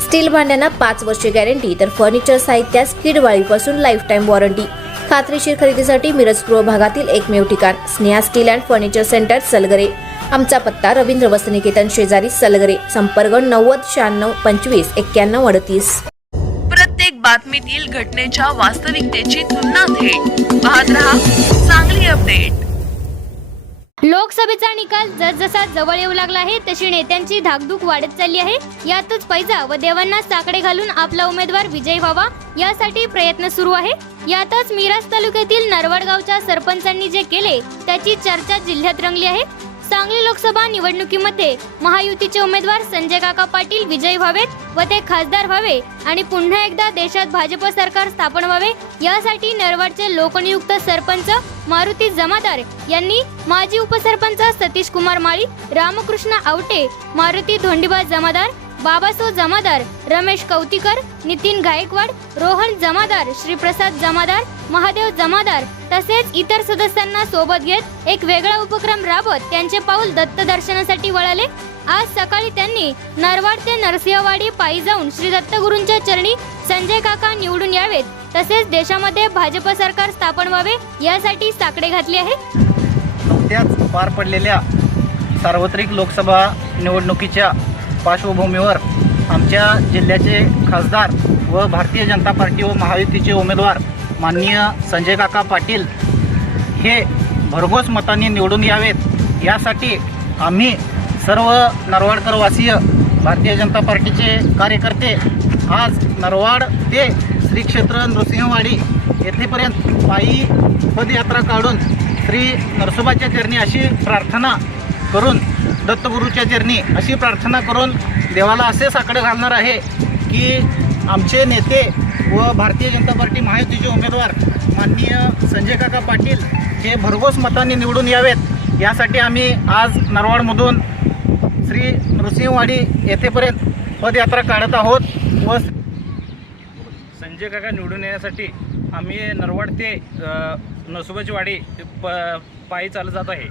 Steel भांड्यांना पाच वर्षे guarantee तर फर्निचर साहित्यास किडवाळीपासून लाईफ टाईम वॉरंटी खात्रीशीर खरेदीसाठी मिरज पूर्व भागातील एकमेव ठिकाण Sneha steel and furniture centre Salgare. आमचा पत्ता रवींद्र वसनिकेतन शेजारी सलगरे. संपर्क नव्वद शहाण्णव पंचवीस एक्क्याण्णव अडतीस. प्रत्येक बातमीतील घटनेच्या वास्तविकतेची तुलना थेट पाहत रहा चांगली अपडेट लोकसभेचा निकाल जसजसा जवळ येऊ लागला आहे तशी नेत्यांची धाकधूक वाढत चालली आहे. यातच पैजा व देवांना साकडे घालून आपला उमेदवार विजयी व्हावा यासाठी प्रयत्न सुरू आहे. यातच मिराज तालुक्यातील नरवडगावच्या सरपंचांनी जे केले त्याची चर्चा जिल्ह्यात रंगली आहे. सांगली लोकसभा निवडणुकीमध्ये महायुतीचे उमेदवार संजय काका पाटील विजयी व्हावेत व ते खासदार व्हावे आणि पुन्हा एकदा देशात भाजप सरकार स्थापन व्हावे यासाठी नरवडचे लोकनियुक्त सरपंच मारुती जमादार यांनी माजी उपसरपंच सतीश कुमार माळी रामकृष्ण आवटे मारुती धोंडीबा जमादार बाबासो जमादार रमेश कौतिकर नितीन गायकवाड रोहन जमादार श्रीप्रसाद जमादार महादेव जमादार तसेच इतर सदस्यांना सोबत घेत एक वेगळा उपक्रम राबवत त्यांचे पाऊल दत्त दर्शनासाठी वळाले. आज सकाळी त्यांनी नरवाड ते नरसिंहवाडी पायी जाऊन श्री दत्तगुरूंच्या चरणी संजय काका निवडून यावेत. तसेच देशामध्ये भाजप सरकार स्थापन व्हावे यासाठी साकडे घातले आहे. नुकत्याच पार पडलेल्या सार्वत्रिक लोकसभा निवडणुकीच्या पार्श्वभूमीवर आमच्या जिल्ह्याचे खासदार व भारतीय जनता पार्टी व महायुतीचे उमेदवार माननीय संजय काका पाटील हे भरघोस मतांनी निवडून यावेत. यासाठी आम्ही सर्व नरवाडकरवासीय भारतीय जनता पार्टीचे कार्यकर्ते आज नरवाड ते श्री क्षेत्र नृसिंहवाडी येथेपर्यंत पायी पदयात्रा काढून श्री नरसोबाच्या चरणी अशी प्रार्थना करून दत्तगुरूच्या चरणी अशी प्रार्थना करून देवाला असे साकडे घालणार आहे की आमचे नेते व भारतीय जनता पार्टी महायुतीचे उमेदवार माननीय संजय काका पाटील हे भरघोस मतांनी निवडून यावेत. यासाठी आम्ही आज नरवाडमधून श्री नृसिंहवाडी येथेपर्यंत पदयात्रा काढत आहोत व संजय काका निवडून येण्यासाठी आम्ही नरवाड ते अ, नसोबाची वाडी प पायी चालत जात आहे.